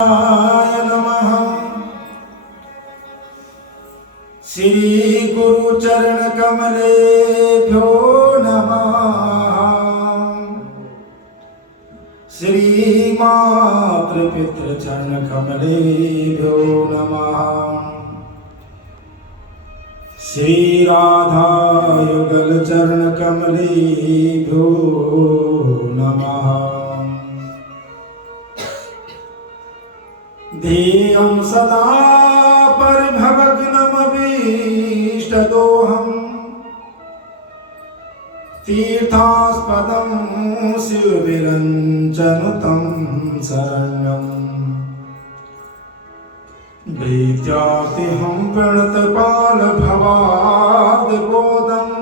नमः। श्री गुरु चरण कमलेभ्यो नमः। श्री मातृ पितृ चरण कमलेभ्यो नमः। श्री राधा युगल चरण कमलेभ्यो नमः। ध्येयं सदा परिभवग्नमभीष्टदोहम् तीर्थास्पदं शिवविरञ्चनुतं शरण्यम् भीत्यार्तिहं प्रणतपालभवाब्धबोधम्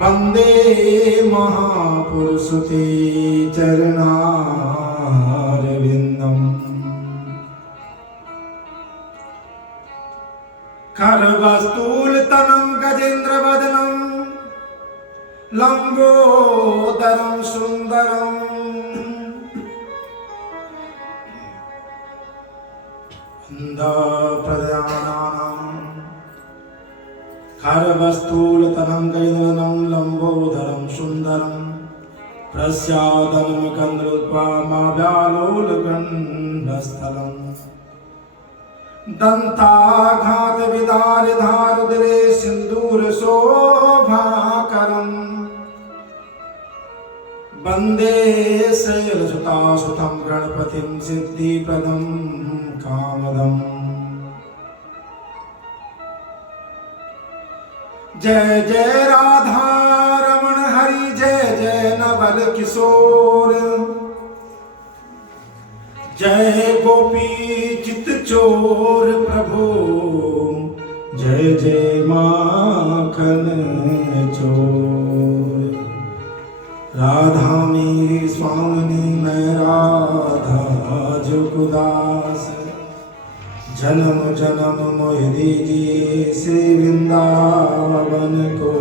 वन्दे महापुरुषते चरणारविन्दम्। खरवस्तूलतनं गजेन्द्रवदनं लम्बोदरं सुन्दरम् वन्दप्रदानानाम्। खरवस्तूलतनं गजेन्द्रवदनं लम्बोदरं सुन्दरम् प्रस्यादनमकन्द्रोत्पामाव्यालोलगण्डस्थलम् दन्ताघातविदारिधारुद्रे सिन्दूरशोभाकरम् वन्दे शैलसुतासुतं गणपतिं सिद्धिप्रदं कामदम्। जय जय राधा रमण हरि जय जय नवल किशोर जय गोपी चित चोर प्रभु जय जय माखन चोर। राधा मेरी स्वामिनी मैं राधा जुगदास जन्म जन्म मोह दीजिए श्री वृंदावन को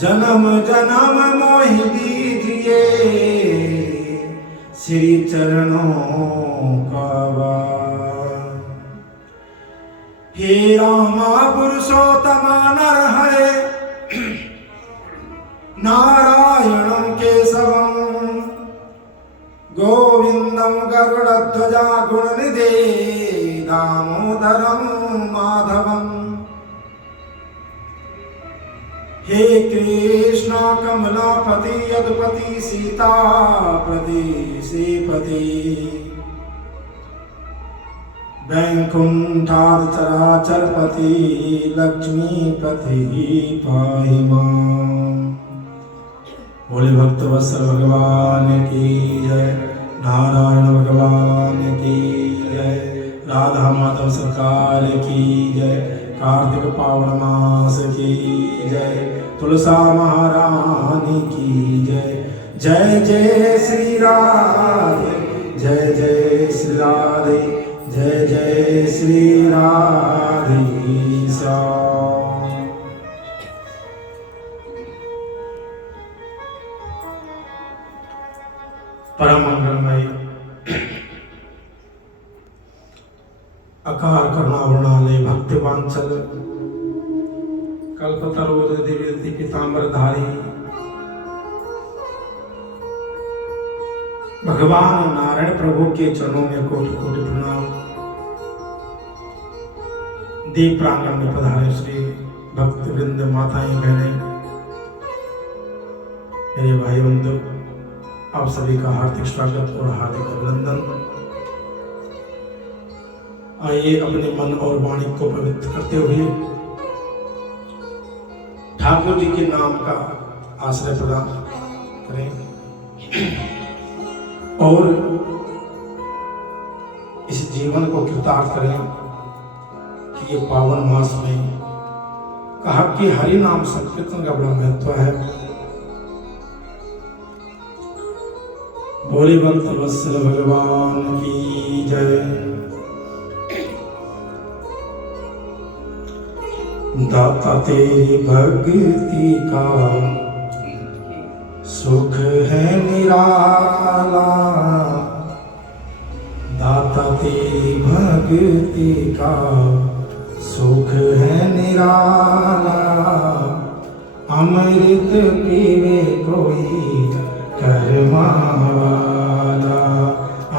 जन्म जन्म मोह दीजिए श्री चरणों का वार। हे रामा पुरुषोत्तम नरहरे नारायणं केशवम् गोविंदं गरुड़ध्वजा गुणनिधे दामोदरं माधवम्। हे कृष्ण कमलापति यदुपति सीतापति श्रीपति वैकुंठाचराचरपति लक्ष्मीपति पाहि माम्। बोले भक्त वत्सल भगवान की जय, नारायण भगवान की जय, राधा माधव सरकार की जय, कार्तिक पावन मास की जय, तुलसा महारानी की जय। जय जय श्री राधे जय जय श्री राधे जय जय श्री राधे श्याम। परम मंगलमय अकार करुणावृणालय भक्तिवांचल कल्पतरोर दिव्यति पीतांबरधारी भगवान नारायण प्रभु के चरणों में कोटि कोटि प्रणाम। दीप प्रांगण में पधारे श्री भक्त वृंद माताएं बहनें मेरे भाई बंधु आप सभी का हार्दिक स्वागत और हार्दिक अभिनंदन। आइए अपने मन और वाणी को पवित्र करते हुए ठाकुर जी के नाम का आश्रय प्रदान करें और इस जीवन को कृतार्थ करें कि ये पावन मास में कहा कि हरि नाम संकीर्तन का बड़ा महत्व है। बोले भक्त वत्सल भगवान की जय। दाता तेरी भक्ति का सुख है निराला, दाता तेरी भक्ति का सुख है निराला। अमृत पीवे कोई कर्मा वाला,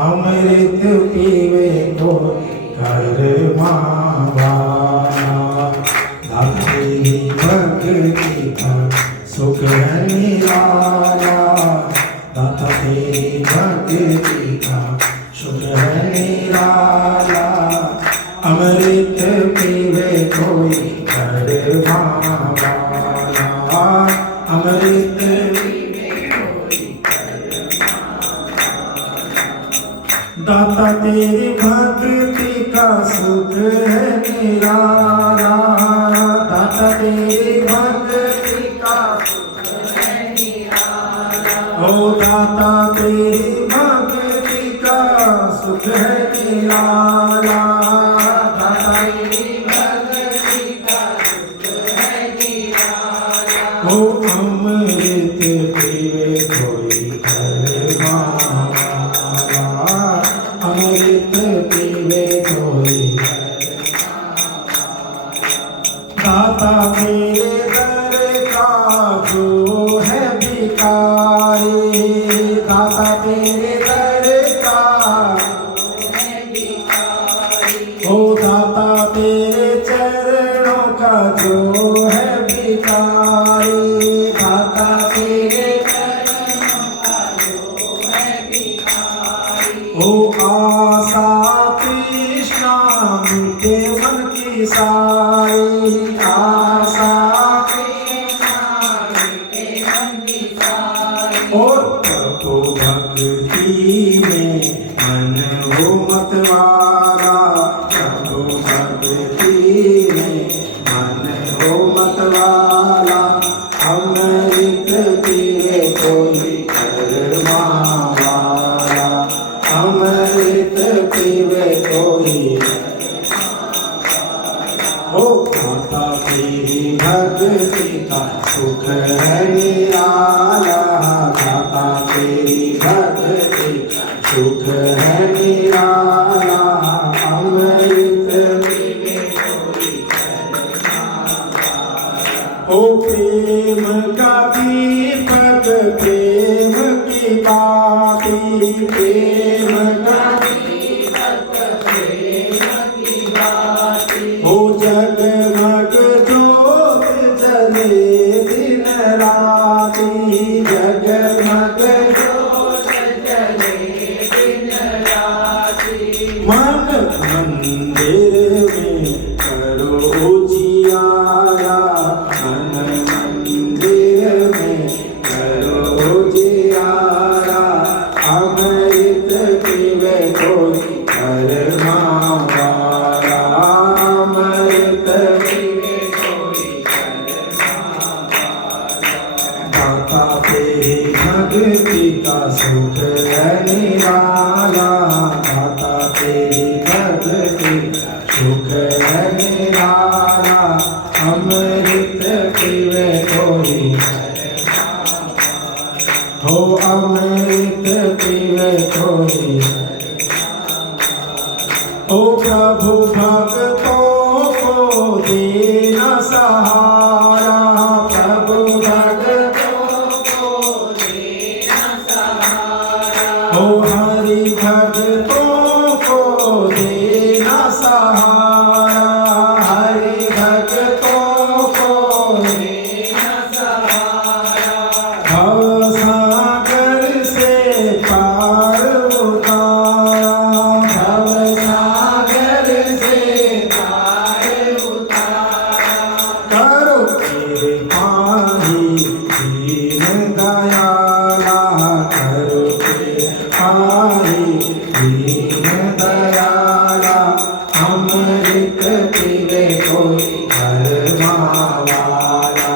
अमृत पीवे कोई कर्मा वाला। दाता तेरी भक्ति का सुख है निराला, दाता तेरी भक्ति का सुख है निराला। अमृत पीवे कोई कर्मा वाला, अमृत पीवे कोई कर्मा वाला। दाता तेरी भक्ति का सुख है निराला, दाता तेरी भक्ति का सुख है निराला। ओ दाता तेरी भक्ति का सुख है निराला, दाता तेरी भक्ति का सुख है निराला। ओ अमृत पीवे कोई कर्मा वाला, अमृत पीवे कोई दाता तेरे दर का जो है भिखारी, दाता तेरे दर का है भिखारी। ओ दाता तेरे चरणों का जो है भिखारी, दाता तेरे चरणों का जो है भिखारी। ओ आशा तृष्णा मिटे मन की सारी, आशा तृष्णा मिटे मन की सारी। और प्रभु भक्ति में मन हो मत वाला, प्रभु भक्ति में मन हो मत वाला। अमृत पीवे कोई कर्मा वाला, अमृत पीवे कोई। ओ दाता तेरी भक्ति का सुख है निराला, दाता तेरी भक्ति का सुख है निराला। अमृत पीवे कोई कर्मा वाला। ओ प्रेम का दीपक प्रेम की बाती, प्रेम का दीपक प्रेम की बाती। ओ जगमग ज्योत जले दिन राती, जगमग ज्योत जले दिन राती। मन मंदिर में करो उजियारा, मन मंदिर में करो उजियारा। अमृत पीवे कोई कर्मा वाला, अमृत पीवे कोई कर्मा वाला। दाता तेरी भक्ति का सुख है निराला, दाता तेरी भक्ति का सुख है निराला। अमृत पीवे कोई हो, अमृत पीवे कोई। ओ प्रभु भक्तों को देना सहारा, प्रभु भक्तों को देना सहारा। ओ हरि भक्तों को देना सहारा, हरि भक्तों को देना सहारा। भव सागर से पार उतारा, भव सागर से पार उतारा। करो कृपा ही दीन दयाला, करो कृपा ही दीन दयाला। अमृत पीवे कोई कर्मा वाला,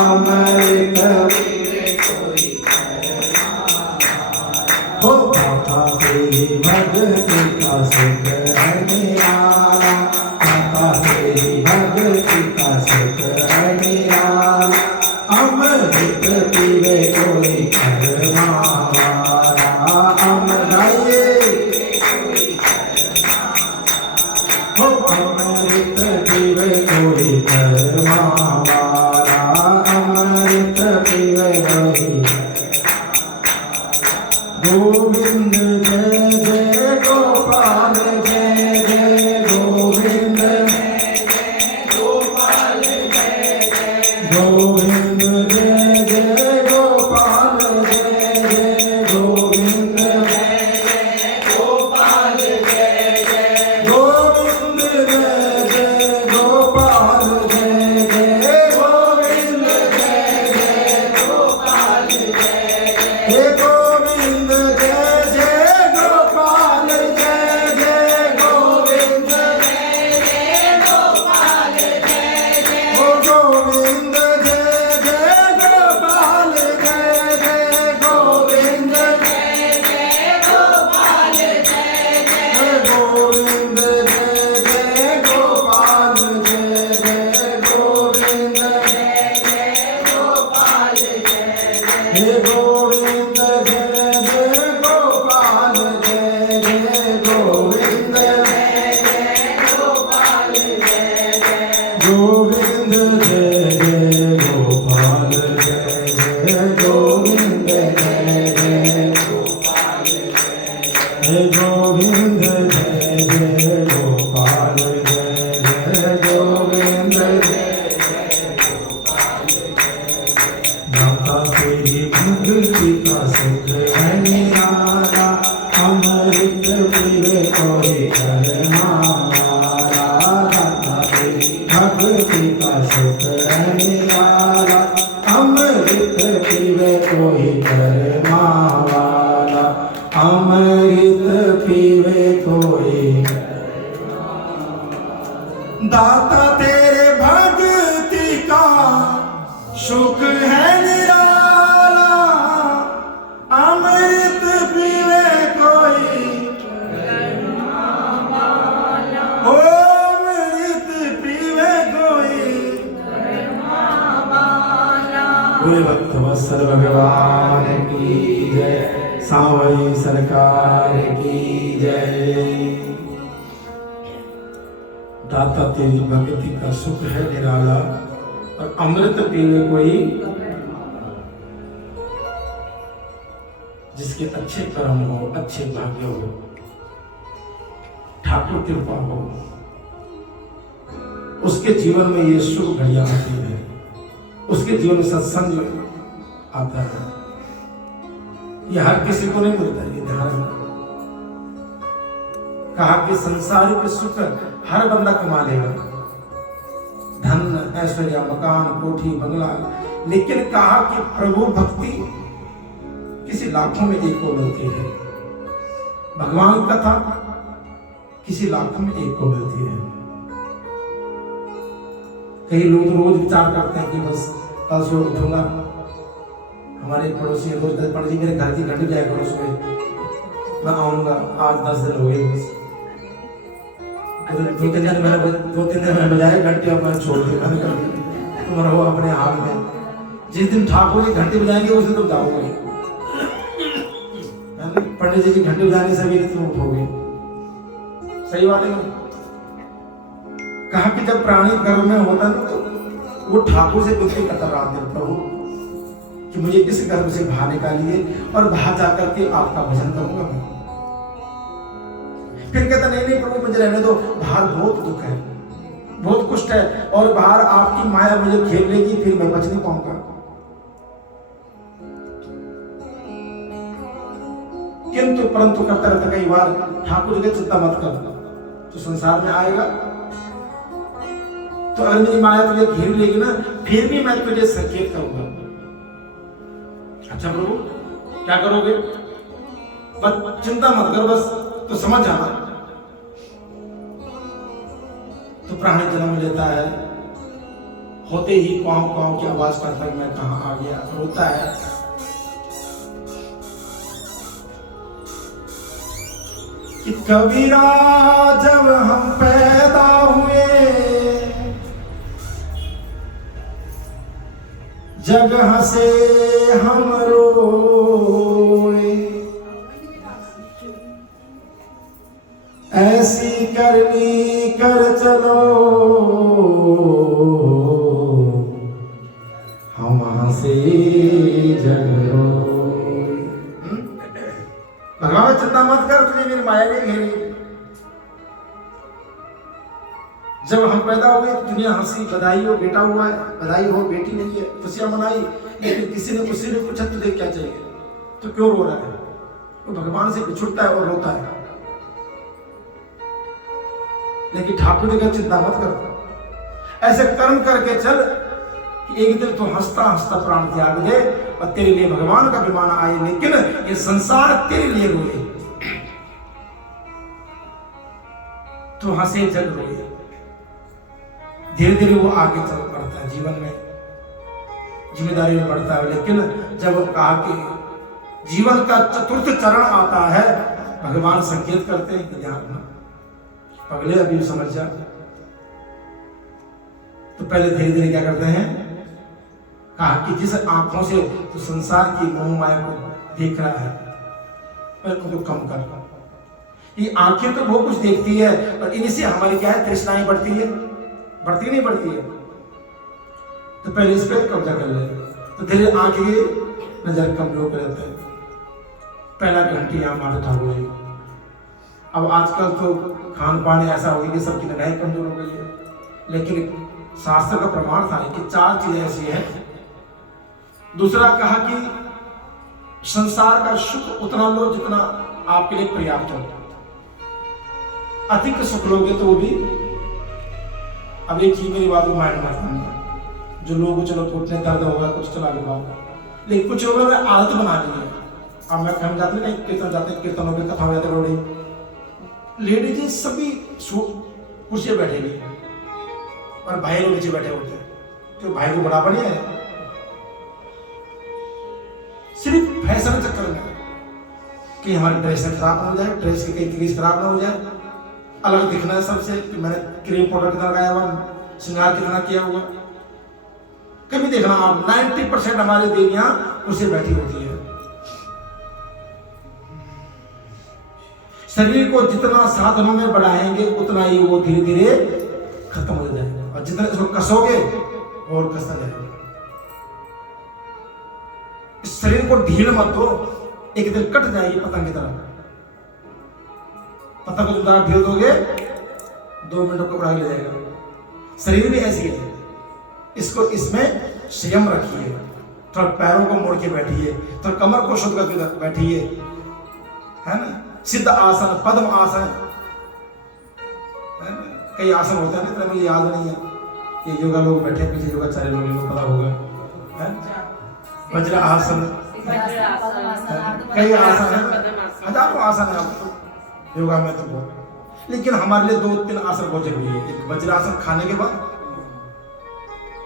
अमृत पीवे कोई कर्मा वाला। हो दाता तेरी भक्ति का सुख है निराला, दाता तेरी भक्ति का सुख है निराला। अमृत पीवे कोई गोविंद जय जय गोपाल जय जय गोविंद गोपाल जय जय गोविंद जय जय गोपाल जय जय गोविंद जय जय गोपाल जय जय गोविंद जय जय गोपाल जय जय गोविंद जय जय गोपाल जय जय गोविंद जय जय गोपाल जय जय गोविंद जय जय गोपाल जय जय ओ गोविंद जय जय गोपाल जय जय गोविंद जय जय गोपाल जय जय गोविंद जय जय गोपाल जय जय गोविंद जय जय गोपाल जय जय गोविंद जय जय गोपाल जय जय गोविंद जय जय गोपाल जय जय गोविंद जय जय गोपाल जय जय गोविंद जय जय गोपाल जय जय गोविंद जय जय गोपाल जय जय गोविंद जय जय गोपाल जय दाता तेरी भक्ति का सुख है निराला अमृत पीवे कोई करमाला दाता तेरी भक्ति का सुख है निराला अमृत पीवे कोई करमावाला अमृत पीवे कोई दाता तेरे भक्ति का सुख है निराला अमृत पीवे कोई ओ अमृत पीवे कोई पूरे भक्त वत्सल भगवान की जय सांवई सरकार की जय दाता तेरी भक्ति का सुख है निराला और अमृत पीवे कोई जिसके अच्छे कर्म हो अच्छे भाग्य हो ठाकुर कृपा हो उसके जीवन में ये शुभ घड़ियां आती है उसके जीवन में सत्संग आता है ये हर किसी को नहीं मिलता ये ध्यान रखना कहा कि संसारिक सुख हर बंदा कमा लेगा धन ऐश्वर्य मकान कोठी बंगला लेकिन कहा कि प्रभु भक्ति किसी लाखों में एक को मिलती है भगवान कथा किसी लाखों में एक को मिलती है कई लोग रोज विचार करते हैं कि बस कल सुबह उठूंगा हमारे पड़ोसी रोज कहते पंडित जी मेरे घर की घंटी जाए करो सुबह मैं आऊंगा आज 10 दिन हो गए बस दो तीन दिन मैंने बजाए घंटे और मैंने छोड़ दी मैंने कर दी तुम रहो अपने हाल में जिस दिन ठाकुर जी घंटी बजाएंगे उस दिन तुम जाओगे पंडित जी की घंटी बजाने से भी तुम उठोगे सही बात है कहा कि जब प्राणी गर्भ में होता है तो वो ठाकुर से विनती करता रहा दिन प्रभु कि मुझे इस गर्भ से बाहर निकालिए और बाहर जाकर के आपका भजन करूंगा मैं फिर कहता नहीं प्रभु मुझे रहने दो बाहर बहुत दुख है बहुत कुष्ट है और बाहर आपकी माया मुझे घेर लेगी फिर मैं बच नहीं पाऊंगा किंतु परंतु करता रहता कई बार ठाकुर जी चिंता मत कर तो संसार में आएगा तो अगर मेरी माया तुझे घेर लेगी ना फिर भी मैं तुझे संकेत करूंगा अच्छा प्रभु क्या करोगे बस चिंता मत करो बस तो समझ जाना तो प्राणी जन्म लेता है होते ही पांव पांव की आवाज करता है मैं कहां आ गया रोता है कि कबीरा जब हम पैदा हुए जगह से हम रोए ऐसी करनी कर चलो हम हंसे जग रोए भगवान चिंता मत कर, तुझे मेरी माया नहीं घेरी। जब हम पैदा हुए दुनिया हंसी, बधाई हो बेटा हुआ है, बधाई हो बेटी नहीं है, खुशियां मनाई। लेकिन किसी ने पूछा तुझे क्या चाहिए, तो क्यों रो रहा है? वो भगवान से बिछुड़ता है और रोता है। लेकिन ठाकुर ने कहा चिंता मत कर, ऐसे कर्म करके चल कि एक दिन तो हंसता हंसता प्राण त्याग दे और तेरे लिए भगवान का विमान आए, लेकिन ये संसार तेरे लिए रोए, तो हंसे जग रोए। धीरे धीरे वो आगे चल पड़ता है, जीवन में जिम्मेदारी में बढ़ता है। लेकिन जब कहा कि जीवन का चतुर्थ चरण आता है, भगवान संकेत करते हैं कि ध्यान रखना, पगले अभी समझ जा। तो पहले धीरे धीरे क्या करते हैं, कहा कि जिस आंखों से तो संसार की मोह माया को देख रहा है, पहले उनको कम कर। ये आंखें तो बहुत कुछ देखती है, और इनसे हमारी क्या है, तृष्णाएं बढ़ती है, बढ़ती नहीं बढ़ती है। तो पहले इस पे कब्जा कर ले, तो धीरे आंख की नजर कमजोर कर देते हैं। पहला घंटी यहाँ मारे ठाकुर जी। अब आजकल तो खान पान ऐसा हो गया कि सबकी निगाहें कमजोर हो गई है, लेकिन शास्त्र का प्रमाण था कि 4 चीजें ऐसी हैं। दूसरा कहा कि संसार का सुख उतना लो जितना आपके लिए पर्याप्त हो, अधिक सुख लोगे तो वो भी। अब एक चीज मेरी बात को माइंड मत करना, जो लोग चलो टूटने दर्द होगा कुछ चला के पाऊंगा, लेकिन कुछ लोगों ने आदत बना ली है। अब मैं हम जाते नहीं कीर्तन जाते, कीर्तनों में कथा हो जाते, रोड़ी लेडीज सभी कुर्सी बैठेगी और भाई लोग नीचे बैठे होते हैं, तो भाई को बराबर नहीं है। सिर्फ फैशन चक्कर में कि हमारी ड्रेस खराब ना हो जाए, ड्रेस की कई क्रीज खराब ना हो जाए, अलग दिखना है सबसे, कि मैंने क्रीम पाउडर कितना लगाया हुआ, श्रृंगार कितना किया हुआ। कभी देखना आप 90% हमारी देवियां उसे बैठी होती है। शरीर को जितना साधनों में बढ़ाएंगे उतना ही वो धीरे धीरे खत्म हो जाएगा, और जितना इसको कसोगे और कसता जाएगा। इस शरीर को ढील मत दो, एक दिन कट जाएगी पतंग की तरह। पतंग को तुम ढील दोगे 2 मिनट को उड़ा ले जाएगा। शरीर भी ऐसी है, इसको इसमें संयम रखिए, थोड़ा पैरों को मोड़ के बैठिए, थोड़ा कमर को शुद्ध करके बैठिए, है ना। सिद्ध आसन, पद्म आसन, है ना, कई आसन होते हैं ना, मुझे याद नहीं है। ये योगा लोग बैठे पीछे, योगाचार्य लोग, इनको पता होगा, है। वज्र आसन, कई आसन है, हजारों आसन है आपको योगा में तो बहुत। लेकिन हमारे लिए 2-3 आसन बहुत जरूरी है। एक वज्रासन खाने के बाद,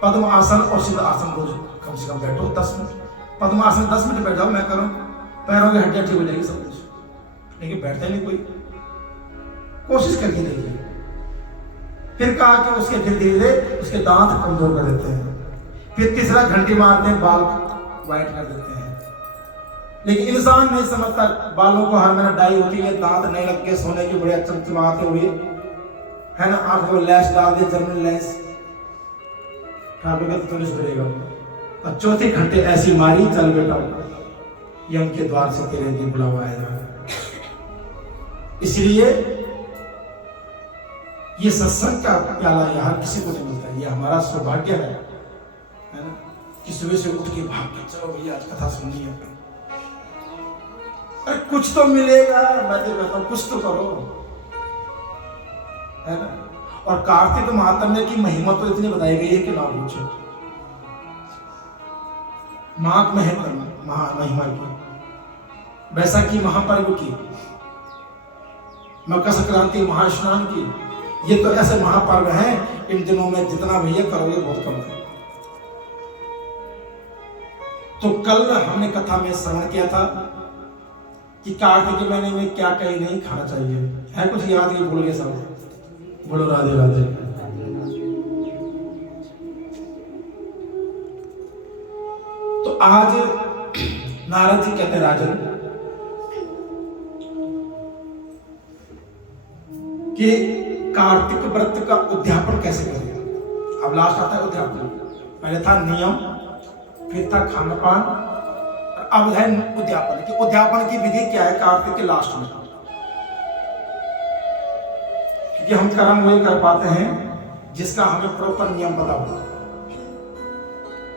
पद्म आसन और सिद्ध आसन रोज कम से कम बैठो 10 मिनट। पद्म आसन 10 मिनट बैठ जाओ, मैं करूं, पैरों की हड्डियां ठीक हो जाएगी सब कुछ। लेकिन बैठता नहीं कोई, कोशिश करके देखिए। फिर कहा कि उसके फिर धीरे धीरे उसके दांत कमजोर कर देते हैं। फिर तीसरा घंटी मारते हैं, बाल व्हाइट कर देते हैं। लेकिन इंसान नहीं समझता, बालों को हर महीने डाई होती है, दांत नहीं लग के सोने के बड़े चमचमाते हुए, है ना, आंखों में लैस डाल दे, जर्मन लैस, ठाकुर का तो सुधरेगा। और चौथे घंटे ऐसी मारी, चल बेटा यम के द्वार से तेरे लिए बुलावा आएगा। इसलिए ये सत्संग का प्याला यहाँ किसी को नहीं मिलता, ये हमारा सौभाग्य है ना, कि सुबह से उठ के भाग के चलो भैया आज कथा सुननी है। अरे कुछ तो मिलेगा, मैं तो कहता हूं कुछ तो करो, है ना। और कार्तिक महात्म्य की महिमा तो इतनी बताई गई है कि ना पूछो। महात्मा है महिमा की, बैसाखी महापर्व की, मकर संक्रांति महास्नान की, ये तो ऐसे महापर्व हैं, इन दिनों में जितना भैया करोगे बहुत कम है। तो कल हमने कथा में श्रवण किया था कि कार्तिक के महीने में क्या कहीं नहीं खाना चाहिए, है कुछ याद ही भूल गए सब। बोलो राधे राधे। तो आज नारद जी कहते हैं राजन कि कार्तिक व्रत का उद्यापन कैसे करें। अब लास्ट आता है उद्यापन। पहले था नियम, फिर था खान पान, अब है उद्यापन की। उद्यापन की विधि क्या है? कार्तिक के लास्ट में, क्योंकि हम कर्म वही कर पाते हैं जिसका हमें प्रॉपर नियम पता हो।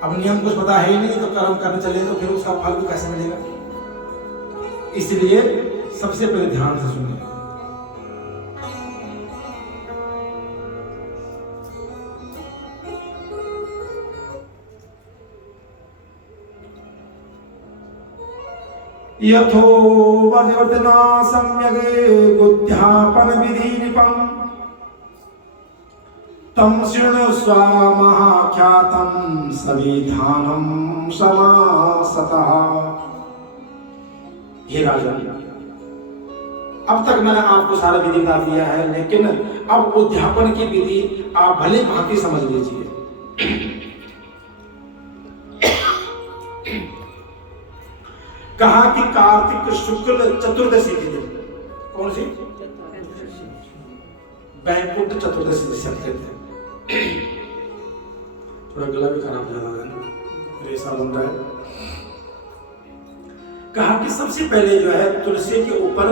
अब नियम कुछ पता है ही नहीं तो कर्म करने चले तो फिर उसका फल भी कैसे मिलेगा? इसलिए सबसे पहले ध्यान से सुनिए। यथो वर्जवर्तना सम्यगे उद्यापन विधि निपम तम शृणुस्व महाख्यातम सविधानम समासतः। हे राजन, अब तक मैंने आपको सारा विधि बता दिया है, लेकिन अब उद्यापन की विधि आप भले भांति समझ लीजिए। कहा कि कार्तिक शुक्ल चतुर्दशी के दिन, कौन सी? वैकुंठ चतुर्दशी जिसे कहते हैं। थोड़ा गला भी खराब हो रहा है, रेशा बन रहा है। कहा कि सबसे पहले जो है तुलसी के ऊपर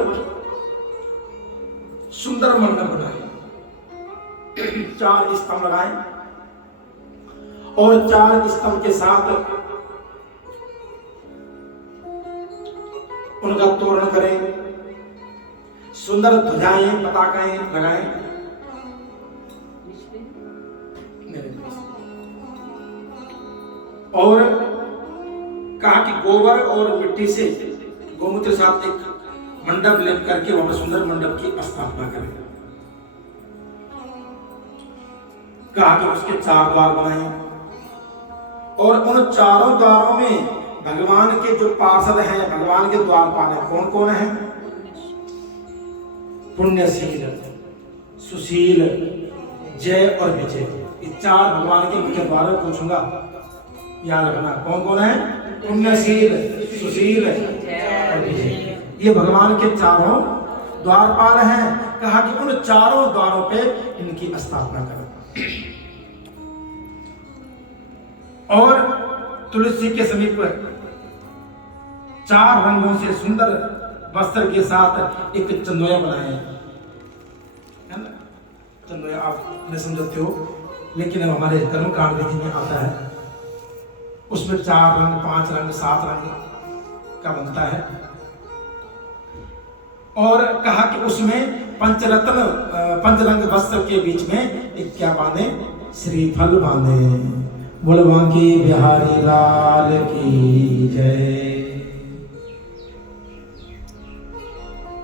सुंदर मंडप बनाए, 4 स्तंभ लगाए और 4 स्तंभ के साथ उनका तोरण करें, सुंदर ध्वजाएं पताकाएं लगाएं। और कहा कि गोबर और मिट्टी से गोमूत्र साथ एक मंडप लेप करके वहां पर सुंदर मंडप की स्थापना करें। कहा कि उसके 4 द्वार बनाए और उन चारों द्वारों में भगवान के जो पार्षद हैं, भगवान के द्वारपाल हैं, कौन कौन है? पुण्यशील, सुशील, जय और विजय। ये 4 भगवान के मुख्य द्वार पूछूंगा, याद रखना। कौन कौन है? पुण्यशील, सुशील और विजय। ये भगवान के चारों द्वारपाल हैं। कहा कि उन चारों द्वारों पे इनकी स्थापना करें और तुलसी के समीप 4 रंगों से सुंदर वस्त्र के साथ एक चंदोया बनाए, है ना? चंदोया आप नहीं समझते हो, लेकिन हमारे कर्म कांड विधि में आता है। उसमें 4 रंग, 5 रंग, 7 रंग का बनता है। और कहा कि उसमें पंचरंग वस्त्र के बीच में एक क्या बांधे? श्रीफल बांधे। बोलवा की बिहारी लाल की जय।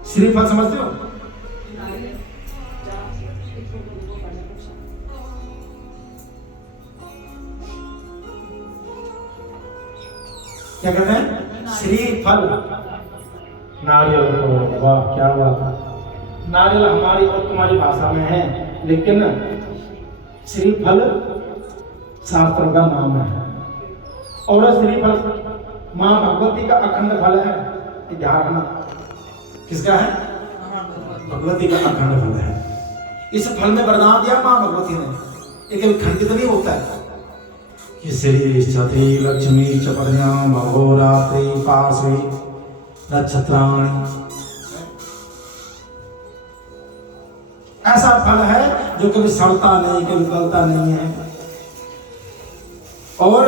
श्रीफल समझते हो? क्या कहते हैं? श्रीफल। नारियल को, वाह क्या बात है। नारियल हमारी और तुम्हारी भाषा में है, लेकिन श्रीफल शास्त्रों का नाम है। और श्रीफल मां भगवती का अखंड फल है। ध्यान रखना, किसका है? भगवती का अखंड फल है। इस फल में वरदान दिया मां भगवती ने, ये कभी खंडित नहीं होता है। श्री सती लक्ष्मी चपर्या महोरात्रि पार्श्वे नक्षत्राणि, ऐसा फल है जो कभी सड़ता नहीं, कभी गलता नहीं है। और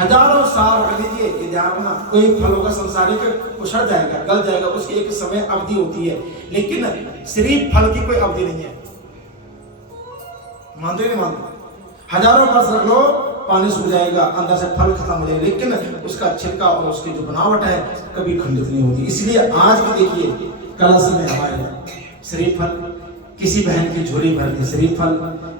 हजारों साल रख लीजिए, ध्यान रखना, कोई फल होगा संसारिक वो सड़ जाएगा, गल जाएगा, उसकी एक समय अवधि होती है, लेकिन श्रीफल की कोई अवधि नहीं है। मानते नहीं मानते? हजारों वर्ष रख लो, पानी सूख जाएगा, अंदर से फल खत्म हो जाएगा, लेकिन उसका छिलका और उसकी जो बनावट है कभी खंडित नहीं होती। इसलिए आज भी देखिए कलश में हमारे श्रीफल, किसी बहन की झोली भरनी श्रीफल,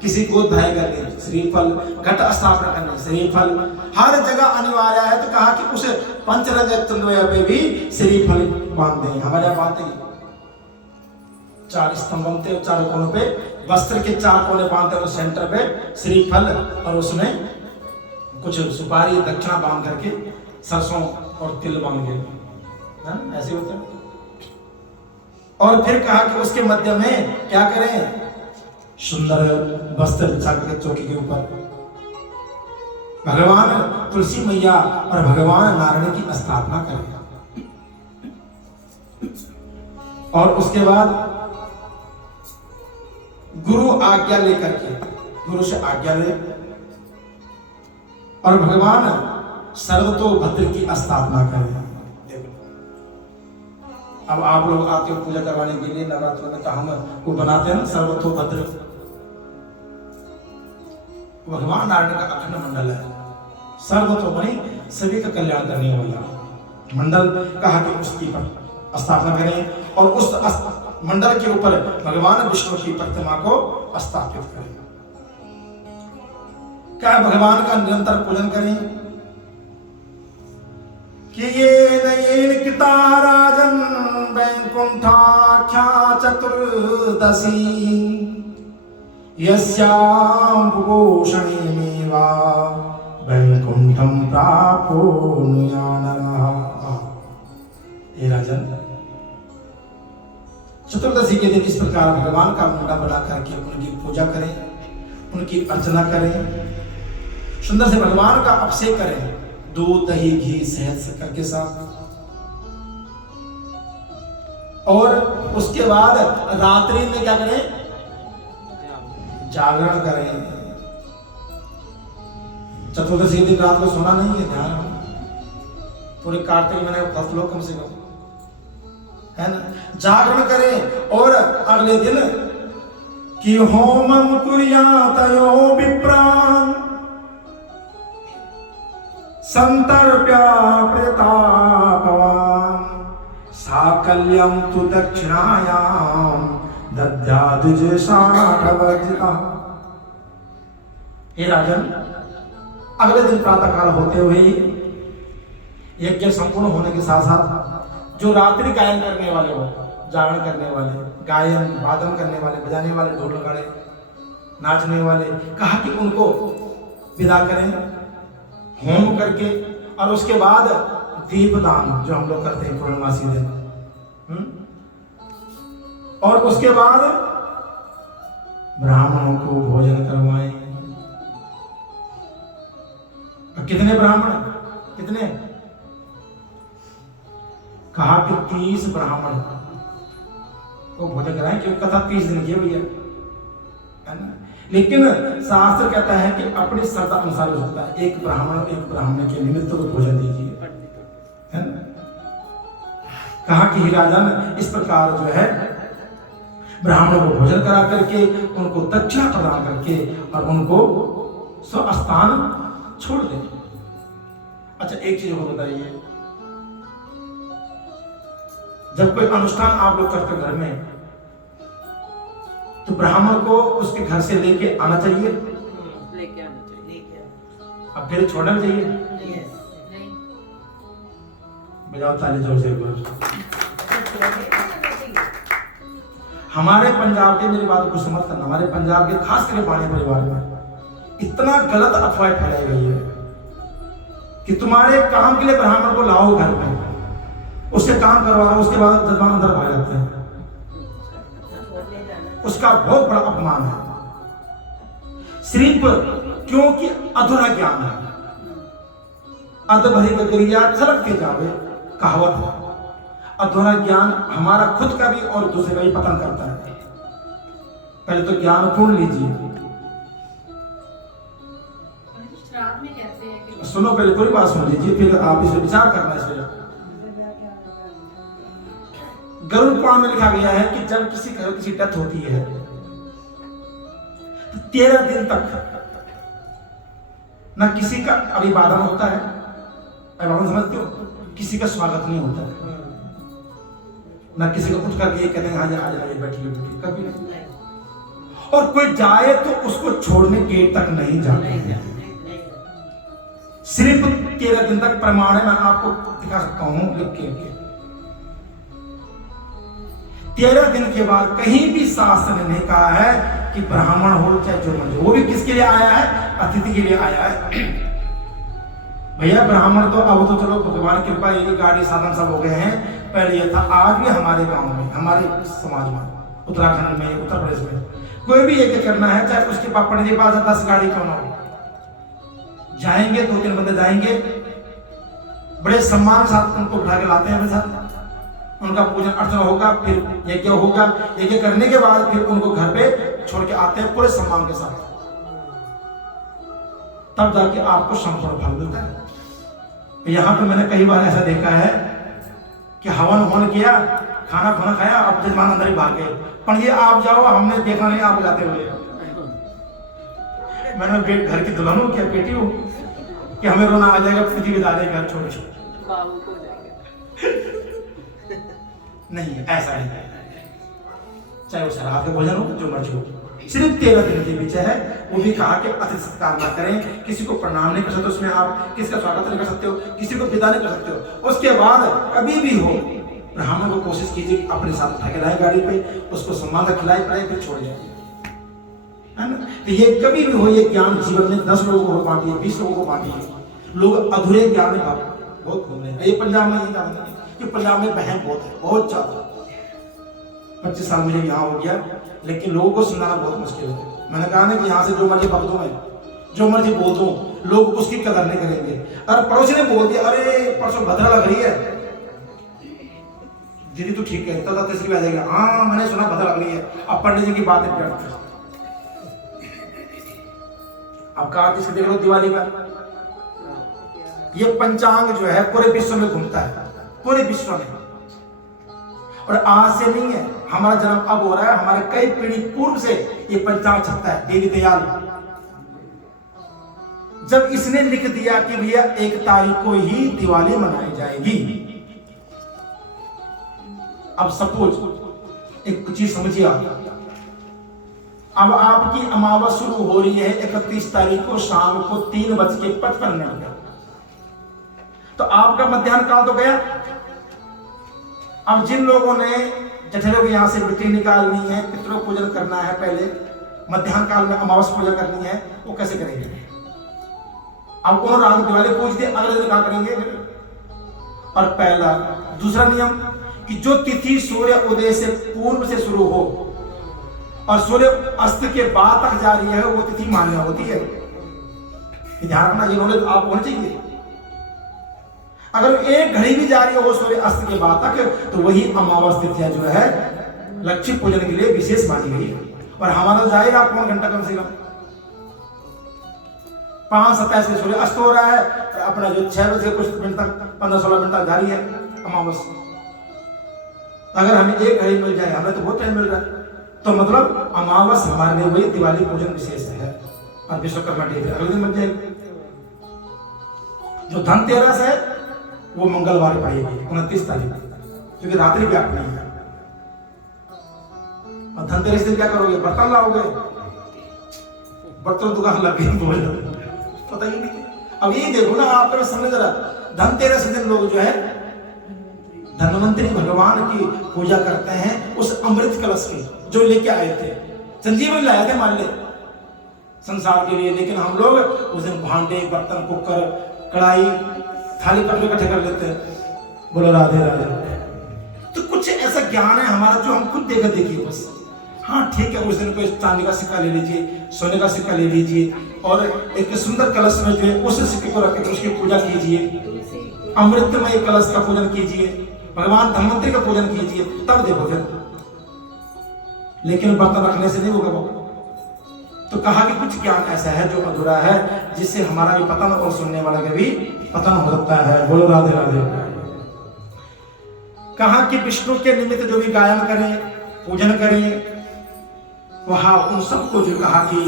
किसी गोद भाई करने श्रीफल, घट स्थापना करने श्रीफल, हर जगह अनिवार्य है। तो कहा कि उस पंचरंग चंदोया पे भी श्रीफल बांधते हैं। हमारे यहाँ बांधते हैं, 4 स्तंभ बनते हैं, 4 कोनों पे वस्त्र के 4 कोने बांधते हैं, सेंटर पे श्रीफल और उसमें कुछ सुपारी दक्षिणा बांध करके सरसों और तिल बांध के, ऐसे होते हैं। और फिर कहा कि उसके मध्य में क्या करें? सुंदर वस्त्र बिछा के चौकी के ऊपर भगवान तुलसी मैया और भगवान नारायण की स्थापना करें। और उसके बाद गुरु आज्ञा लेकर के, गुरु से आज्ञा ले और भगवान सर्वतोभद्र की स्थापना करें। अब आप लोग आते हो पूजा करवाने के लिए नवरात्रों में, तो हम वो बनाते हैं ना सर्वतोभद्र, भगवान नारायण का अखंड मंडल है। सर्वतो मणि सभी का कल्याण करने वाला मंडल कहा कि उसकी स्थापना करें और उस मंडल के ऊपर भगवान विष्णु की प्रतिमा को स्थापित करें। क्या भगवान का निरंतर पूजन करें कि ये किता राजन वैकुंठाख्या चतुर्दशी यस्यां भूषणेमेवा वैकुंठम प्राप्नुयानः। हे राजन, चतुर्दशी के दिन इस प्रकार भगवान का मुंडा बना करके उनकी पूजा करें, उनकी अर्चना करें, सुंदर से भगवान का अभिषेक करें दूध दही घी शहद शक्कर के साथ। और उसके बाद रात्रि में क्या करें, जागरण करें। चतुर्दशी के दिन रात को सोना नहीं है, ध्यान पूरे कार्तिक महीने फर्स्ट लोग कम से कम, है ना, जागरण करें। और अगले दिन कि होमं कुर्यातयो विप्रान् संतर्प्या प्रतापवान् साकल्यं तु दक्षिणायां दद्याद्विजशाखवज्जिता। हे राजन, अगले दिन प्रातः काल होते हुए यज्ञ संपूर्ण होने के साथ साथ जो रात्रि गायन करने वाले हो, जागरण करने वाले, गायन वादन करने वाले, बजाने वाले, ढोल नगाड़े नाचने वाले, कहा कि उनको विदा करें होम करके। और उसके बाद दीपदान जो हम लोग करते हैं पूर्णमासी दिन, और उसके बाद ब्राह्मणों को भोजन करवाएं। कितने ब्राह्मण, कितने, कहा कि 30 ब्राह्मण को भोजन कराएं, क्योंकि कथा 30 दिन की भैया, है ना। लेकिन शास्त्र कहता है कि अपनी श्रद्धा अनुसार हो सकता है, एक ब्राह्मण के निमित्त को भोजन दीजिए, है ना। कहा कि ही राजन, इस प्रकार जो है ब्राह्मणों को भोजन करा करके, उनको दक्षिणा प्रदान करके और उनको स्वस्थान छोड़ दें। अच्छा, एक चीज और बताइए, जब कोई अनुष्ठान आप लोग करते हो घर में, तो ब्राह्मण को उसके घर से लेके आना चाहिए, लेके आना चाहिए, अब फिर छोड़ना चाहिए। बजाओ ताली जोर से। हमारे पंजाब के, मेरी बात को समझ करना, हमारे पंजाब के खास करके बाणी परिवार में इतना गलत अफवाह फैलाई गई है कि तुम्हारे काम के लिए ब्राह्मण को लाओ घर में, उससे काम करवाओ, उसके बाद जजमान अंदर भाग जाते हैं। उसका बहुत बड़ा अपमान है, सिर्फ क्योंकि अधूरा ज्ञान है। अध भरी गगरिया छलक के जावे, कहावत है। अधूरा ज्ञान हमारा खुद का भी और दूसरे का भी पतन करता है। पहले तो ज्ञान पूर्ण लीजिए। सुनो, पहले पूरी बात सुन लीजिए, फिर आप इस पर विचार करना। इस पर गरुड़ पुराण में लिखा गया है कि जब किसी डेथ होती है तो 13 दिन तक ना किसी का अभिवादन होता है, अभिवादन समझते हो, किसी का स्वागत नहीं होता है, ना किसी को उठ करके कहते हैं आज आज बैठिए, कभी नहीं। और कोई जाए तो उसको छोड़ने गेट तक नहीं जाते हैं। सिर्फ 13 दिन तक प्रमाण है, मैं आपको दिखा सकता हूं लिख के। 13 दिन के बाद कहीं भी शास्त्र ने नहीं कहा है कि ब्राह्मण हो चाहे जो मर्जी, वो भी किसके लिए आया है, अतिथि के लिए आया है। भैया ब्राह्मण तो अब तो चलो भगवान की कृपा, ये गाड़ी साधन सब हो गए हैं, पहले ये था। आज भी हमारे गांव में, हमारे समाज में, उत्तराखंड में, उत्तर प्रदेश में कोई भी यज्ञ करना है, चाहे उसके पापड़ के पास 10 गाड़ी क्यों ना हो, जाएंगे, 2-3 बंदे जाएंगे, बड़े सम्मान के साथ उनको उठा के लाते हैं अपने साथ, उनका पूजन अर्चना होगा, फिर यज्ञ होगा, यज्ञ करने के बाद फिर उनको घर पे छोड़ के आते हैं पूरे सम्मान के साथ, तब जाके आपको संपूर्ण फल मिलता है। यहाँ पे मैंने कई बार ऐसा देखा है कि हवन किया, खाना खाया, अब जजमान अंदर ही भाग गए, पर ये आप जाओ, हमने देखा नहीं आप जाते हुए। मैंने घर की दुल्हन हूँ क्या बेटी हूँ कि हमें रोना आ जाएगा, पृथ्वी विदा घर छोड़ बाबू को जाएगा। नहीं, ऐसा नहीं है, चाहे वो शराब का भोजन हो, जो मर्जी हो, सिर्फ 13 दिन के पीछे है। वो भी कहा कि अतिथि सत्कार ना करें, किसी को प्रणाम नहीं कर सकते, उसमें आप किसी का स्वागत नहीं कर सकते हो, किसी को विदा नहीं कर सकते हो। उसके बाद कभी भी हो, ब्राह्मण को कोशिश कीजिए अपने साथ उठा के लाए गाड़ी पे, उसको सम्मान का खिलाए पिलाए, फिर छोड़ जाइए, है ना। तो ये कभी भी हो, ये ज्ञान जीवन में 10 लोगों को बांटिए, 20 लोगों को बांटिए। लोग अधूरे ज्ञान में बहुत घूम रहे हैं। ये पंजाब में ये जानते हैं कि पंजाब में बहन बहुत है, बहुत ज्यादा। 25 साल मुझे यहाँ हो गया, लेकिन लोगों को सुनाना बहुत मुश्किल है। मैंने कहा ना कि यहाँ से जो मर्जी बक दूं मैं, जो मर्जी बोल दूं, लोग उसकी कदर नहीं करेंगे। अरे पड़ोसी ने बोल दिया, अरे परसों भद्रा लग रही है, दीदी तू ठीक है, तो तीसरी आ जाएगा, हाँ मैंने सुना भद्रा लग रही है, अब पंडित जी की बात है। अब कार्तिक से देख लो दिवाली पर, ये पंचांग जो है पूरे विश्व में घूमता है, पूरे विश्व में, और आज से नहीं है, हमारा जन्म अब हो रहा है, हमारे कई पीढ़ी पूर्व से ये पंचांग छपता है। देवी दयाल जब इसने लिख दिया कि भैया 1 तारीख को ही दिवाली मनाई जाएगी, अब सपोज एक चीज समझिए आप, अब आपकी अमावस शुरू हो रही है 31 तारीख को शाम को 3:55, तो आपका मध्याह्न काल तो गया। अब जिन लोगों ने जठरों के यहाँ से मिट्टी निकालनी है, पितरों पूजन करना है, पहले मध्याह्न काल में अमावस पूजा करनी है, वो कैसे करेंगे? अब उन्होंने रात दिवाली पूज दी, अगले दिन क्या करेंगे? और पहला दूसरा नियम कि जो तिथि सूर्य उदय से पूर्व से शुरू हो और सूर्य अस्त के बाद तक जा रही है, वो तिथि मान्य होती है। ध्यान रखना, ये नॉलेज आप होनी चाहिए। अगर एक घड़ी भी जा रही हो सूर्य अस्त के बाद तक, तो वही अमावस तिथि जो है लक्ष्मी पूजन के लिए विशेष मानी गई है। और हमारा जाएगा 1 घंटा कम से कम, 5:27 से सूर्य अस्त हो रहा है, अपना जो 6 बजे कुछ मिनट तक, 15-16 मिनट तक जारी है अमावस। अगर हमें 1 घड़ी मिल जाए, हमें तो बहुत टाइम मिल रहा है, तो मतलब अमावस हमारे लिए वही दिवाली पूजन विशेष है। और विश्वकर्मा डे अगले दिन बन जाएगा। जो धनतेरस है वो मंगलवार पड़ेगी 29 तारीख, क्योंकि रात्रि व्याप्त नहीं है। और धनतेरस दिन क्या करोगे? बर्तन लाओगे, बर्तन दुकान लग गई, पता ही नहीं। अब यही देखो ना, आपको समझ जरा, धनतेरस दिन लोग जो है धन्वंतरी भगवान की पूजा करते हैं, उस अमृत कलश की जो लेके आए थे, संजीवनी लाए थे मान ले संसार के लिए। लेकिन हम लोग उस दिन भांडे, बर्तन, कुकर, कढ़ाई, थाली पर इकट्ठे कर लेते हैं। बोलो राधे राधे। तो कुछ ऐसा ज्ञान है हमारा जो हम खुद देखा देखिए बस। हाँ ठीक है, उस दिन कोई चांदी का सिक्का ले लीजिए, सोने का सिक्का ले लीजिए, और एक सुंदर कलश में जो है उस सिक्के को रख के उसकी पूजा कीजिए, अमृतमय कलश का पूजन कीजिए, भगवान धन्वंतरी का पूजन कीजिए, तब देखो फिर। लेकिन बर्तन रखने से नहीं होगा। तो कहा कि कुछ ज्ञान ऐसा है जो अधूरा है, जिससे हमारा भी पतन और सुनने वाला का भी पतन हो सकता है। बोलो राधे राधे। कहा कि विष्णु के निमित्त जो भी गायन करें, पूजन करें, वहां उन सबको जो कहा कि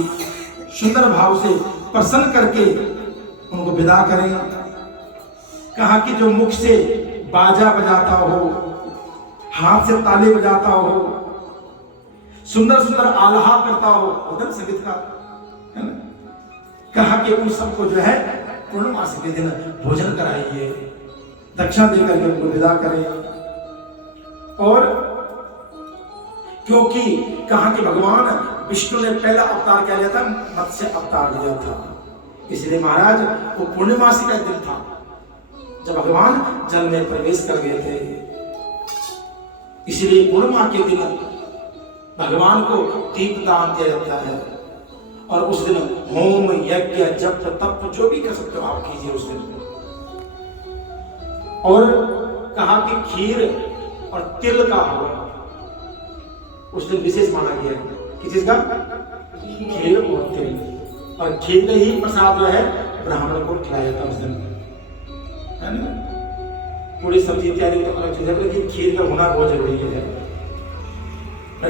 सुंदर भाव से प्रसन्न करके उनको विदा करें। कहा कि जो मुख से बाजा बजाता हो, हाथ से ताली बजाता हो, सुंदर सुंदर आल्हा करता हो, उधर संगीतकार, है ना। कहा कि उन सबको जो है पूर्णमासी के दिन भोजन कराइए, दक्षिणा देकर के उनको विदा करें। और क्योंकि कहा कि भगवान विष्णु ने पहला अवतार क्या लिया था? मत्स्य अवतार लिया था। इसलिए महाराज वो पूर्णिमासी का दिन था जब भगवान जल में प्रवेश कर गए थे। इसलिए पूर्णिमा के दिन भगवान को दीप दान दिया जाता है, और उस दिन होम यज्ञ जप तप जो भी कर सकते हो आप कीजिए उस दिन। और कहा कि खीर और तिल का हवन उस दिन विशेष माना गया है। किस चीज का? खीर और तिल। और खीर का ही प्रसाद जो है ब्राह्मण को खिलाया जाता है उस दिन, है ना। पूरी सब्जी इत्यादि तो अलग चीज है, लेकिन खीर का होना बहुत जरूरी है।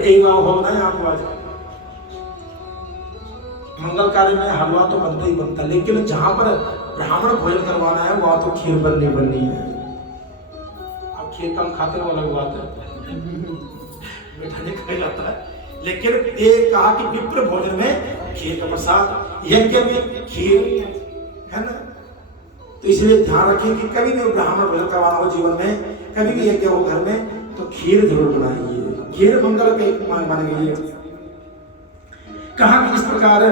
एक बार होता है आपको आज मंगल कार्य में हलवा तो बनता ही बनता, लेकिन जहां पर ब्राह्मण भोजन करवाना है वहां तो खीर बननी है। आप खीर कम खाते हो अलग बात है, मीठा नहीं खाया जाता है, लेकिन ये कहा कि विप्र भोजन में खीर का प्रसाद, यज्ञ में खीर, है ना। तो इसलिए ध्यान रखिए कि कभी भी ब्राह्मण भोजन करवाना हो जीवन में, कभी भी यज्ञ हो घर में, तो खीर जरूर बनाइए। खीर मंगल का एक मान गई है। कहा कि इस प्रकार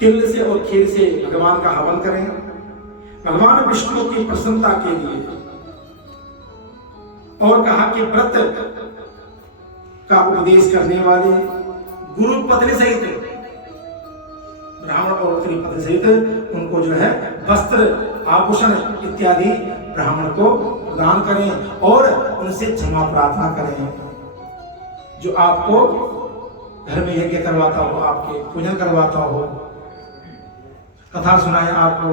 तिल से और खीर से भगवान का हवन करें, भगवान विष्णु की प्रसन्नता के लिए। और कहा कि व्रत का उपदेश करने वाले गुरु पत्नी सहित, ब्राह्मण और उत्तरी पत्नी सहित उनको जो है वस्त्र आभूषण इत्यादि ब्राह्मण को प्रदान करें और उनसे क्षमा प्रार्थना करें। जो आपको घर में यज्ञ करवाता हो, आपके पूजन करवाता हो, कथा सुनाए आपको,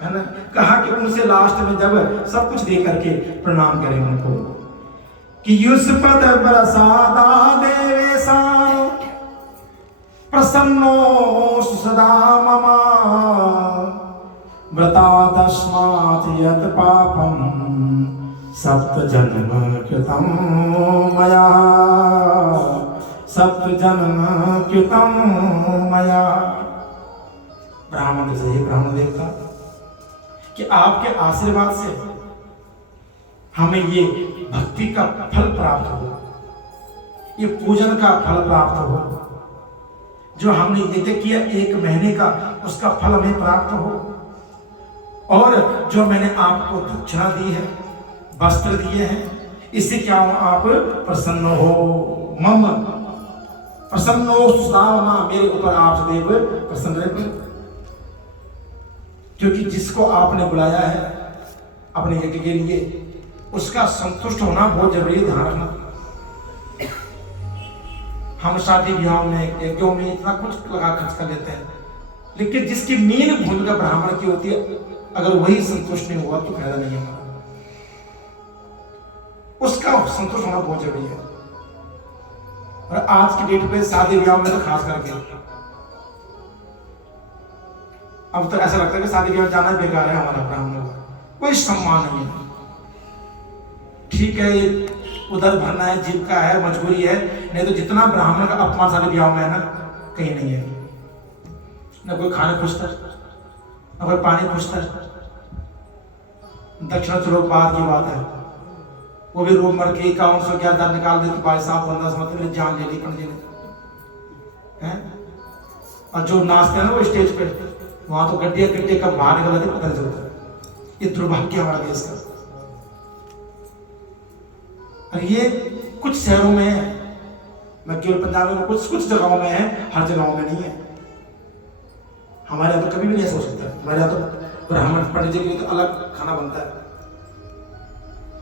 है ना। कहा कि उनसे लास्ट में जब सब कुछ दे करके प्रणाम करें उनको कि युष्पद प्रसादा देवेशा प्रसन्नो सदा मम व्रता तस्मात् यत् पापं सप्त जन्म कृतं मया, सप्त जन्म कृतं मया। ब्राह्मण से ब्राह्मण देवता कि आपके आशीर्वाद से हमें ये भक्ति का फल प्राप्त हो, ये पूजन का फल प्राप्त हो, जो हमने यज्ञ किया 1 महीने का उसका फल हमें प्राप्त हो, और जो मैंने आपको दक्षिणा दी है, वस्त्र दिए हैं, इससे क्या हो आप प्रसन्न हो। मम प्रसन्नो सुदामा, मेरे ऊपर आप सदैव प्रसन्न रहे, क्योंकि जिसको आपने बुलाया है अपने यज्ञ के लिए उसका संतुष्ट होना बहुत जरूरी है। ध्यान रखना, हम शादी ब्याह में यज्ञों में इतना कुछ लगा खर्च कर लेते हैं, लेकिन जिसकी मेन भूमिका ब्राह्मण की होती है, अगर वही संतुष्ट नहीं हुआ तो फायदा नहीं है। उसका संतुष्ट होना बहुत जरूरी है। और आज की डेट पे शादी ब्याह में तो खास करके अब तो ऐसा लगता है कि शादी ब्याह जाना बेकार है हमारा, ब्राह्मणों का कोई सम्मान नहीं है। ठीक है, उधर भरना है, जीविका है, मजबूरी है, नहीं तो जितना ब्राह्मण का अपमान शादी ब्याह में है ना, कहीं नहीं है। न कोई खाने पूछता, न कोई पानी पूछता, दक्षिणा चलो बाद की बात है, वो भी रोग मर के 51,000 निकाल दे तो भाई साहब 15 मतलब जान ले ली पंडित ने, हैं। और जो नाचते हैं ना वो स्टेज पे, वहां तो गड्ढे गड्ढे कब बाहर निकल जाते पता नहीं चलता। ये दुर्भाग्य हमारा देश का। और ये कुछ शहरों में है, मैं केवल पंजाब में, कुछ जगहों में है, हर जगहों में नहीं है। हमारे यहाँ तो कभी भी नहीं ऐसा हो सकता। हमारे यहाँ तो ब्राह्मण पंडित जी के लिए तो अलग खाना बनता है,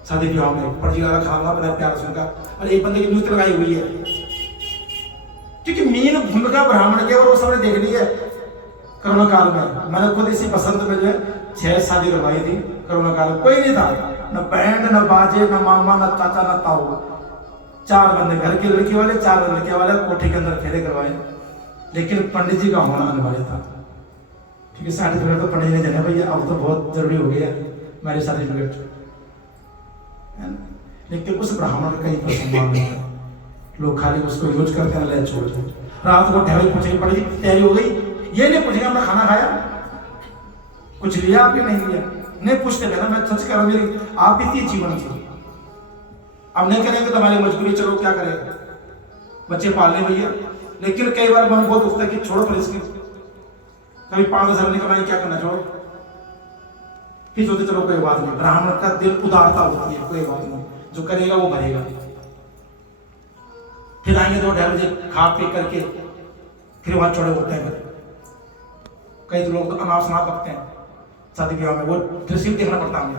शादी विवाह में पंडित जी का अलग खाना बना, प्यार सुनकर, और एक बंदे की न्यूज लगाई हुई है, क्योंकि मेन भूमिका ब्राह्मण की, और वो सबने देख ली है। कोरोना काल में मैंने खुद इसी बसंत में जो है 6 शादी करवाई थी। कोरोना काल में कोई नहीं था, न बैंड, न बाजे, न मामा, न चाचा, न ताऊ। 4 बंदे घर के लड़की वाले, 4 लड़के वाले, कोठे के अंदर फेरे करवाए, लेकिन पंडित जी का होना अनिवार्य था, क्योंकि सर्टिफिकेट तो पंडित जी ने देना भैया, अब तो बहुत जरूरी हो गया मैरिज सर्टिफिकेट, है ना। लेकिन उस ब्राह्मण का कहीं पर सम्मान नहीं है, लोग खाली उसको यूज करते हैं, ले छोड़ते हैं। रात को ठहरे पूछेंगे पंडित जी तैयारी हो गई, ये नहीं पूछेंगे आपने खाना खाया, कुछ लिया आपने, नहीं लिया, नहीं पूछते। मैं सच कह रहा हूँ, मेरी आप बीती जीवन की, अब नहीं करेंगे तो हमारी मजबूरी, चलो क्या करें, बच्चे पालने भैया। लेकिन कई बार मन बहुत उठता है कि छोड़ो पुलिस की, कभी 5,000 नहीं कमाएंगे, क्या करना, छोड़ो, फिर सोचते चलो कोई बात नहीं। ब्राह्मण का दिल उदारता होती है, कोई बात नहीं, जो करेगा वो भरेगा। फिर आएंगे 2-2:30 बजे खा पी करके, फिर वहां चौड़े होते हैं, कई तो लोग तो अनाप शनाप रखते हैं शादी विवाह में, वो ड्रेसिंग देखना पड़ता है हमें।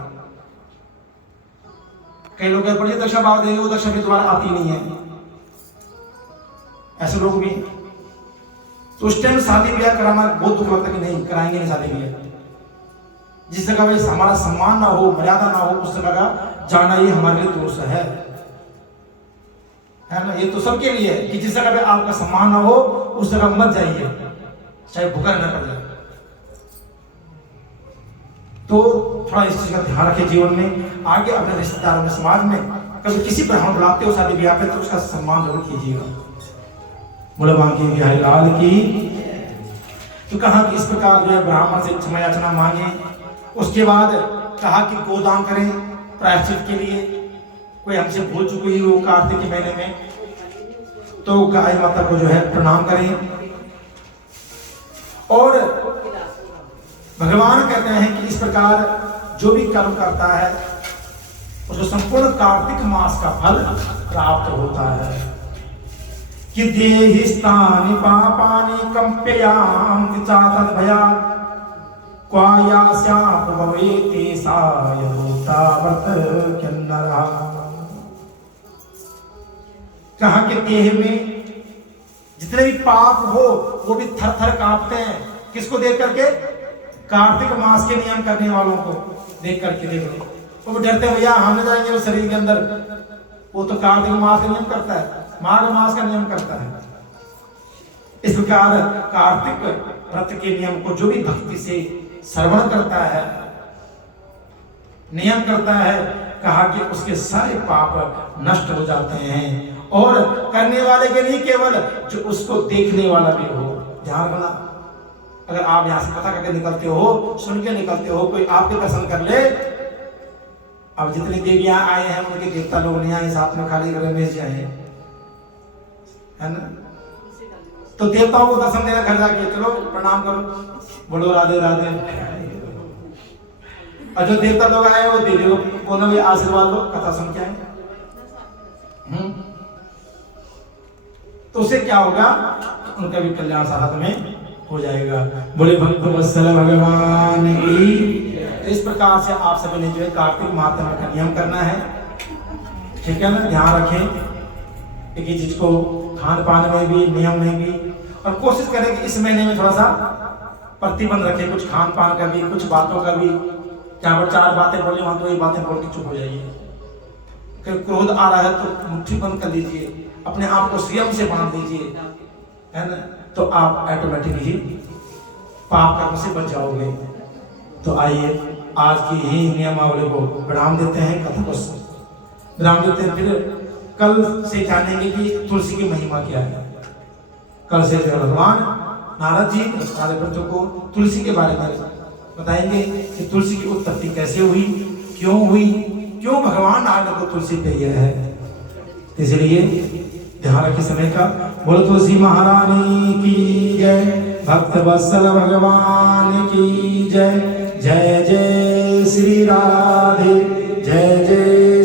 कई लोग बड़ी दक्षा भाव दे, वो दक्षा के द्वारा आती नहीं है, ऐसे लोग भी। तो उस टाइम शादी ब्याह कराना बहुत दुख लगता है कि नहीं कराएंगे नहीं शादी ब्याह। जिस जगह भाई हमारा सम्मान ना हो, मर्यादा ना हो, उस जगह का जाना ये हमारे लिए दोष है ना। ये तो सबके लिए है कि जिस जगह पे आपका सम्मान ना हो उस जगह मत जाइए, चाहे भूखा रहना पड़ जाए। तो थोड़ा इस चीज का ध्यान रखें जीवन में, आगे अपने रिश्तेदारों में, समाज में कभी किसी ब्राह्मण बुलाते हो शादी ब्याह पे तो उसका सम्मान जरूर कीजिएगा। बोले बांकी बिहारी लाल की। तो कहा कि इस प्रकार जो है ब्राह्मण से क्षमा याचना मांगे। उसके बाद कहा कि गोदान करें प्रायश्चित के लिए। कोई हमसे भूल चुकी हो कार्तिक के महीने में तो गाय माता को जो है प्रणाम करें। और भगवान कहते हैं कि इस प्रकार जो भी कर्म करता है उसको संपूर्ण कार्तिक मास का फल प्राप्त होता है। कि देहि स्थानि पापानि कंप्यान्ति चातद् भयात् क्वायास्याप भवेति सायतावत् किन्नरः। कहा कि देह में जितने भी पाप हो वो भी थर थर कांपते हैं। किसको देख करके? कार्तिक मास के नियम करने वालों को देख करके। देख लो वो डरते हैं भैया हम जाएंगे वो शरीर के अंदर। वो तो कार्तिक मास का नियम करता है, माघ मास का नियम करता है। इस प्रकार कार्तिक व्रत के नियम को जो भी भक्ति से श्रवण करता है, नियम करता है, कहा कि उसके सारे पाप नष्ट हो जाते हैं। और करने वाले के नहीं, केवल जो उसको देखने वाला भी हो। ध्यान रखना, अगर आप यहाँ से कथा करके निकलते हो, सुन के निकलते हो, कोई आपके दर्शन कर ले। अब जितनी देवियां आए हैं उनके देवता लोग नहीं आए, साथ में खाली रमेश जी आए है ना। तो देवताओं को दर्शन देना घर जाके, चलो प्रणाम करो, बोलो राधे राधे। और जो देवता लोग आए वो देवी को भी आशीर्वाद लो, कथा सुन के आए। तो उससे क्या होगा, उनका भी कल्याण साथ में हो जाएगा। बोले भक्त वत्सल भगवान की। इस प्रकार से आप सभी ने जो है कार्तिक माह का नियम करना है, ठीक है ना। ध्यान रखें कि जिसको खान पान में भी, नियम में भी, और कोशिश करें कि इस महीने में थोड़ा सा प्रतिबंध रखें, कुछ खान पान का भी, कुछ बातों का भी। जहाँ पर 4 बातें बोली वहां 2 ही बातें बोल के चुप हो जाइए। क्रोध आ रहा है तो मुट्ठी बंद कर लीजिए, अपने आप को संयम से बांध दीजिए, है ना। तो आप ऑटोमेटिकली पाप कर्म से बच जाओगे। तो आइए आज की ही नियमावली को विराम देते हैं, कथा को विराम देते हैं। फिर कल से जानेंगे कि तुलसी की महिमा क्या है। कल से भगवान नारद जी आर्यभट्ट को तुलसी के बारे में बताएंगे कि तुलसी की उत्पत्ति कैसे हुई, क्यों हुई, क्यों भगवान नारद को तुलसी प्रिय है। इसलिए ध्यान रखिए समय का। बोलो तुलसी महारानी की जय, भक्त वत्सल भगवान की जय। जय जय श्री राधे, जय जय